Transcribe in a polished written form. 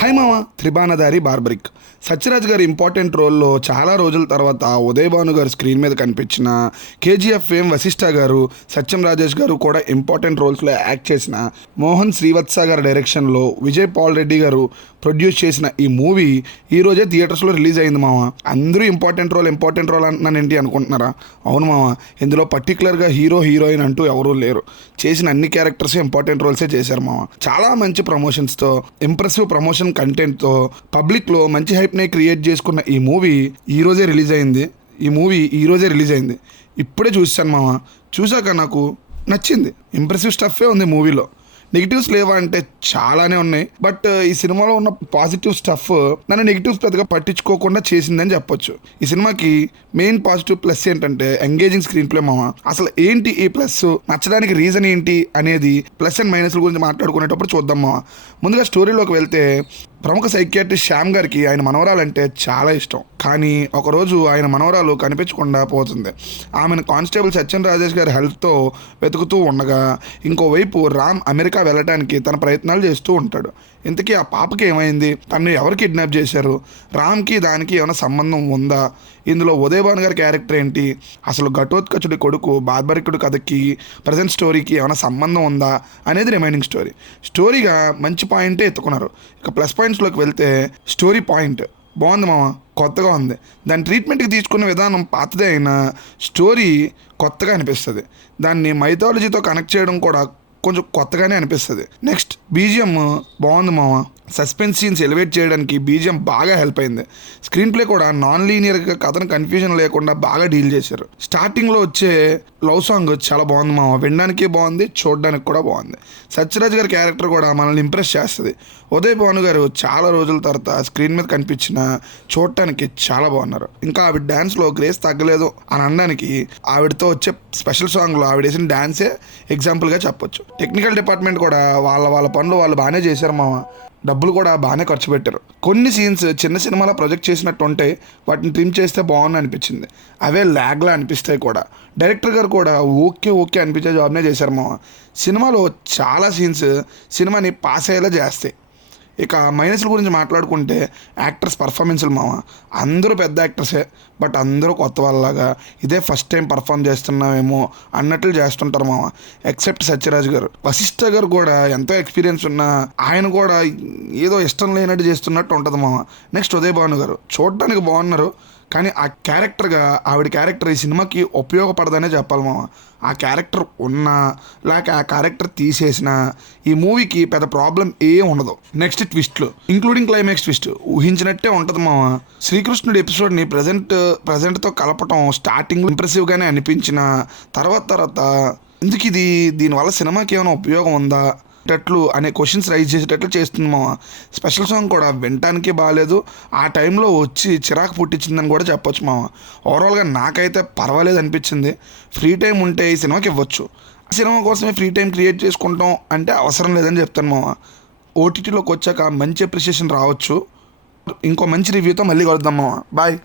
Hi మామ. త్రిబాణధారి barbaric Sathyaraj గారి important రోల్లో చాలా రోజుల తర్వాత ఉదయ్ భాను గారు స్క్రీన్ మీద కనిపించిన కేజీఎఫ్ ఫేమ్ వశిష్ఠ గారు, సత్యం రాజేష్ గారు కూడా ఇంపార్టెంట్ రోల్స్లో యాక్ట్ చేసిన మోహన్ శ్రీవత్స గారి డైరెక్షన్లో విజయ్ పాల్ రెడ్డి గారు ప్రొడ్యూస్ చేసిన ఈ మూవీ ఈరోజే థియేటర్స్లో రిలీజ్ అయింది మామ. అందరూ ఇంపార్టెంట్ రోల్ అంటున్నాను ఏంటి అనుకుంటున్నారా? అవును మామ, ఇందులో పర్టికులర్గా హీరో హీరోయిన్ అంటూ ఎవరూ లేరు. చేసిన అన్ని క్యారెక్టర్స్ ఇంపార్టెంట్ రోల్సే చేశారు మామ. చాలా మంచి ప్రమోషన్స్తో, ఇంప్రెసివ్ ప్రమోషన్ కంటెంట్తో పబ్లిక్లో మంచి హైప్ని క్రియేట్ చేసుకున్న ఈ మూవీ ఈరోజే రిలీజ్ అయింది. ఇప్పుడే చూశాను మామ. చూశాక నాకు నచ్చింది. ఇంప్రెసివ్ స్టఫే ఉంది మూవీలో. నెగిటివ్స్ లేవా అంటే చాలానే ఉన్నాయి. బట్ ఈ సినిమాలో ఉన్న పాజిటివ్ స్టఫ్ నన్ను నెగిటివ్స్ పెద్దగా పట్టించుకోకుండా చేసిందని చెప్పొచ్చు. ఈ సినిమాకి మెయిన్ పాజిటివ్ ప్లస్ ఏంటంటే ఎంగేజింగ్ స్క్రీన్ ప్లే మామ. అసలు ఏంటి ఈ ప్లస్, నచ్చడానికి రీజన్ ఏంటి అనేది ప్లస్ అండ్ మైనస్ల గురించి మాట్లాడుకునేటప్పుడు చూద్దాం మామ. ముందుగా స్టోరీలోకి వెళ్తే, ప్రముఖ సైకియాట్రిస్ట్ శ్యామ్ గారికి ఆయన మనవరాలంటే చాలా ఇష్టం. కానీ ఒకరోజు ఆయన మనవరాలు కనిపించకుండా పోతుంది. ఆమెను కానిస్టేబుల్ సత్యం రాజేష్ గారి హెల్ప్తో వెతుకుతూ ఉండగా, ఇంకోవైపు రామ్ అమెరికా వెళ్ళడానికి తన ప్రయత్నాలు చేస్తూ ఉంటాడు. ఇంతకీ ఆ పాపకి ఏమైంది? తను ఎవరు కిడ్నాప్ చేశారు? రామ్కి దానికి ఏమైనా సంబంధం ఉందా? ఇందులో ఉదయ్ భాను గారి క్యారెక్టర్ ఏంటి? అసలు ఘటోత్కచుడి కొడుకు బార్బరికుడి కథకి ప్రజెంట్ స్టోరీకి ఏమైనా సంబంధం ఉందా అనేది రిమైనింగ్ స్టోరీగా మంచి పాయింటే ఎత్తుకున్నారు. ఇక ప్లస్ పాయింట్స్లోకి వెళ్తే, స్టోరీ పాయింట్ బాగుంది మామ, కొత్తగా ఉంది. దాని ట్రీట్మెంట్కి తీసుకునే విధానం పాతదే అయినా స్టోరీ కొత్తగా అనిపిస్తుంది. దాన్ని మైథాలజీతో కనెక్ట్ చేయడం కూడా కొంచెం కొత్తగానే అనిపిస్తుంది. నెక్స్ట్ బీజిఎం బాగుంది మామ. సస్పెన్స్ సీన్స్ ఎలివేట్ చేయడానికి బీజిఎం బాగా హెల్ప్ అయింది. స్క్రీన్ ప్లే కూడా నాన్ లీనియర్గా కథను కన్ఫ్యూజన్ లేకుండా బాగా డీల్ చేశారు. స్టార్టింగ్లో వచ్చే లవ్ సాంగ్ చాలా బాగుంది మామ. వినడానికి బాగుంది, చూడడానికి కూడా బాగుంది. సత్యరాజ్ గారి క్యారెక్టర్ కూడా మనల్ని ఇంప్రెస్ చేస్తుంది. ఉదయ్ భాను గారు చాలా రోజుల తర్వాత స్క్రీన్ మీద కనిపించిన చూడటానికి చాలా బాగున్నారు. ఇంకా ఆవిడ డ్యాన్స్లో గ్రేస్ తగ్గలేదు అని అనడానికి ఆవిడతో వచ్చే స్పెషల్ సాంగ్లో ఆవిడ వేసిన డ్యాన్సే ఎగ్జాంపుల్గా చెప్పొచ్చు. టెక్నికల్ డిపార్ట్మెంట్ కూడా వాళ్ళ పనులు వాళ్ళు బాగానే చేశారు మామ. డబ్బులు కూడా బాగానే ఖర్చు పెట్టారు. కొన్ని సీన్స్ చిన్న సినిమాలో ప్రొజెక్ట్ చేసినట్టు ఉంటే వాటిని ట్రిమ్ చేస్తే బాగుంది అనిపించింది. అవే ల్యాగ్లా అనిపిస్తాయి కూడా. డైరెక్టర్ గారు కూడా ఓకే అనిపించే జాబ్నే చేశారు మామ. సినిమాలో చాలా సీన్స్ సినిమాని పాస్ అయ్యేలా చేస్తాయి. ఇక మైనస్ల గురించి మాట్లాడుకుంటే, యాక్టర్స్ పర్ఫార్మెన్స్లు మామ. అందరూ పెద్ద యాక్టర్సే, బట్ అందరూ కొత్త వాళ్ళలాగా ఇదే ఫస్ట్ టైం పర్ఫామ్ చేస్తున్నామేమో అన్నట్లు చేస్తుంటారు మామ. ఎక్సెప్ట్ సత్యరాజ్ గారు. వశిష్ఠ గారు కూడా ఎంతో ఎక్స్పీరియన్స్ ఉన్నా ఆయన కూడా ఏదో ఇష్టం లేనట్టు చేస్తున్నట్టు ఉంటుంది మామ. నెక్స్ట్ ఉదయ్ భాను గారు చూడటానికి బాగున్నారు, కానీ ఆ ఆవిడ క్యారెక్టర్ ఈ సినిమాకి ఉపయోగపడదనే చెప్పాలి మామ. ఆ క్యారెక్టర్ ఉన్నా లేక ఆ క్యారెక్టర్ తీసేసినా ఈ మూవీకి పెద్ద ప్రాబ్లం ఉండదు. నెక్స్ట్ ట్విస్ట్లు, ఇంక్లూడింగ్ క్లైమాక్స్ ట్విస్ట్ ఊహించినట్టే ఉంటుంది మామ. శ్రీకృష్ణుడి ఎపిసోడ్ని ప్రజెంట్తో కలపటం స్టార్టింగ్ ఇంప్రెసివ్గానే అనిపించిన తర్వాత ఎందుకు దీనివల్ల సినిమాకి ఏమైనా ఉపయోగం ఉందా అనే క్వశ్చన్స్ రైజ్ చేసేటట్లు చేస్తుంది మామ. స్పెషల్ సాంగ్ కూడా వినటానికి బాగాలేదు, ఆ టైంలో వచ్చి చిరాకు పుట్టించిందని కూడా చెప్పొచ్చు మామ. ఓవరాల్గా నాకైతే పర్వాలేదు అనిపించింది. ఫ్రీ టైం ఉంటే ఈ సినిమాకి ఇవ్వచ్చు. ఆ సినిమా కోసమే ఫ్రీ టైం క్రియేట్ చేసుకుంటాం అంటే అవసరం లేదని చెప్తాను మామ. ఓటీటీలోకి వచ్చాక మంచి అప్రిషియేషన్ రావచ్చు. ఇంకో మంచి రివ్యూతో మళ్ళీ కలుద్దాం మామ. బాయ్.